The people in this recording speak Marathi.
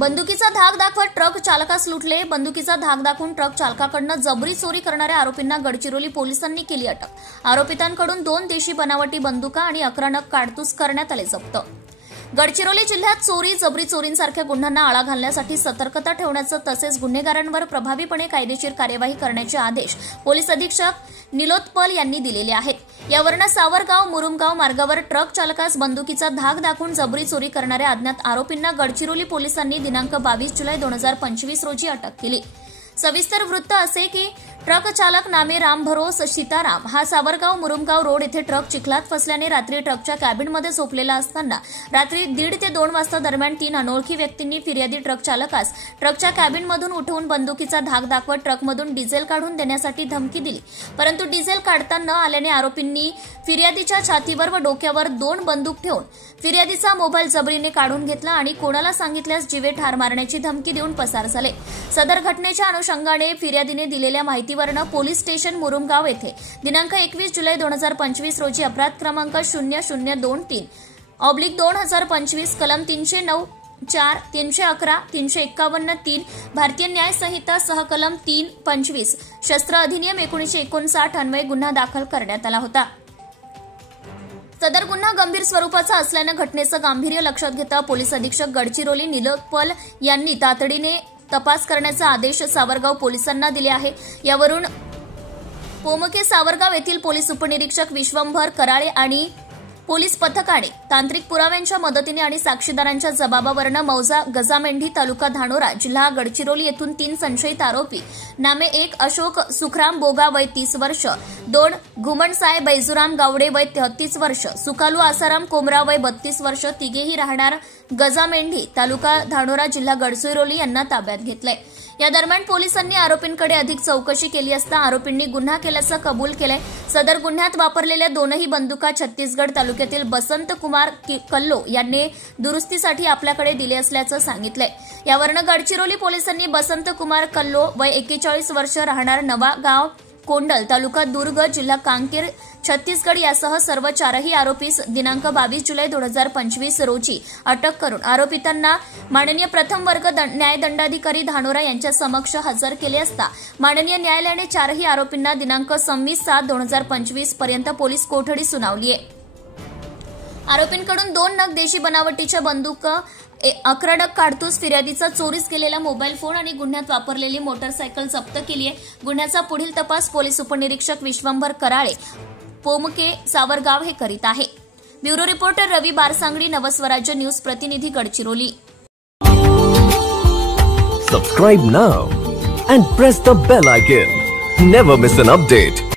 बंदुकीचा धाक दाखवत ट्रक चालकास लुटले। बंदुकीचा धाक दाखवून ट्रक चालकाकडून जबरी चोरी करणाऱ्या आरोपींना गडचिरोली पोलिसांनी केली अटक। आरोपितांकडून 2 देशी बनावटी बंदुका आणि 11 नग काडतूस करण्यात आले जप्त। गडचिरोली जिल्ह्यात चोरी, जबरी चोरींसारख्या गुन्ह्यांना आळा घालण्यासाठी सतर्कता ठेवण्याचं तसेच गुन्हेगारांवर प्रभावीपणे कायदेशीर कार्यवाही करण्याचे आदेश पोलीस अधीक्षक निलोत्पल यांनी दिलेले आहेत। यावरून सावरगाव मुरुमगाव मार्गावर ट्रक चालकास बंदुकीचा धाक दाखवून जबरी चोरी करणाऱ्या अज्ञात आरोपींना गडचिरोली पोलिसांनी दिनांक 22 जुलै 2025 रोजी अटक केली। सविस्तर वृत्त असे की ट्रक चालक नामे राम भरोस सीताराम हा सावरगाव मुरुमगाव रोड येथे ट्रक चिखलात फसल्याने रात्री ट्रकच्या कॅबिनमध्ये झोपलेला असताना रात्री 1:30 ते 2 वाजता दरम्यान 3 अनोळखी व्यक्तींनी फिर्यादी ट्रक चालकास ट्रकच्या कॅबिनमधून उठवून बंदुकीचा धाक दाखवत ट्रकमधून डिझेल काढून देण्यासाठी धमकी दिली, परंतु डिझेल काढता न आल्याने आरोपींनी फिर्यादीच्या छातीवर व डोक्यावर 2 बंदूक ठेवून फिर्यादीचा मोबाईल जबरीने काढून घेतला आणि कोणाला सांगितल्यास जीवे ठार मारण्याची धमकी देऊन पसार झाले। सदर घटनेच्या अनुषंगाने फिर्यादीने दिलेल्या माहितीवरून पोलीस स्टेशन मुरुमगाव येथे दिनांक 21 जुलै 2025 रोजी अपराध क्रमांक 0023/2025 कलम 309 4 311 351 3 भारतीय न्याय संहिता सह कलम 325 शस्त्र अधिनियम 1959 अन्वये गुन्हा दाखल करण्यात आला होता। सदर गुन्हा गंभीर स्वरूपाचा असल्याने घटनेचं गांभीर्य लक्षात घेता पोलीस अधीक्षक गडचिरोली निलोत्पल यांनी तातडीने तपास करण्याचे आदेश सावरगाव पोलिसांना दिले आहे। यावरून पोमके सावरगाव येथील पोलीस उपनिरीक्षक विश्वंभर कराळे आणि पोलीस पथकाने तांत्रिक पुराव्यांच्या मदतीने आणि साक्षीदारांच्या जबाबावरून मौजा गजामेंढी तालुका धानोरा जिल्हा गडचिरोली येथून 3 संशयित आरोपी नामे 1 अशोक सुखराम बोगा वय 30 वर्ष, 2 घुमणसाय बैजुराम गावडे वय 33 वर्ष, सुकालू आसाराम कोमरा वय 32 वर्ष तिघेही राहणार गजामेंढी तालुका धानोरा जिल्हा गडचिरोली यांना ताब्यात घेतले। या दरम्यान पोलिसांनी आरोपींकडे अधिक चौकशी केली असता आरोपींनी गुन्हा केल्याचं कबूल केलंय। सदर गुन्ह्यात वापरलेल्या 2ही बंदुका छत्तीसगड तालुक्यातील बसंत कुमार कल्लो यांनी दुरुस्तीसाठी आपल्याकडे दिले असल्याचं सांगितलंय। यावरून गडचिरोली पोलिसांनी बसंत कुमार कल्लो वय 41 वर्ष राहणार नवा गाव कोंडल तालुका दुर्ग जिल्हा कांकेर छत्तीसगड यासह सर्व 4ही आरोपीस दिनांक 22 जुलै 2025 रोजी अटक करून आरोपितांना माननीय प्रथम वर्ग न्यायदंडाधिकारी धानोरा यांच्या समक्ष हजर केले असता माननीय न्यायालयाने 4ही आरोपींना दिनांक 26/7/2025 पर्यंत पोलीस कोठडी सुनावली आहे। आरोपींकडून 2 नग देशी बनावटीच्या बंदूक, 11 नग काडतूस, फिर्यादीचा चोरीस गेलेला मोबाईल फोन आणि गुन्ह्यात वापरलेली मोटरसायकल जप्त केली आहे। गुन्ह्याचा पुढील तपास पोलीस उपनिरीक्षक विश्वंभर कराळे पोमके सावरगाव हे करीत आहे। ब्युरो रिपोर्टर रवी बारसांगडी, नवस्वराज्य न्यूज प्रतिनिधी Gadchiroli. Subscribe now and press the bell icon. Never miss an update.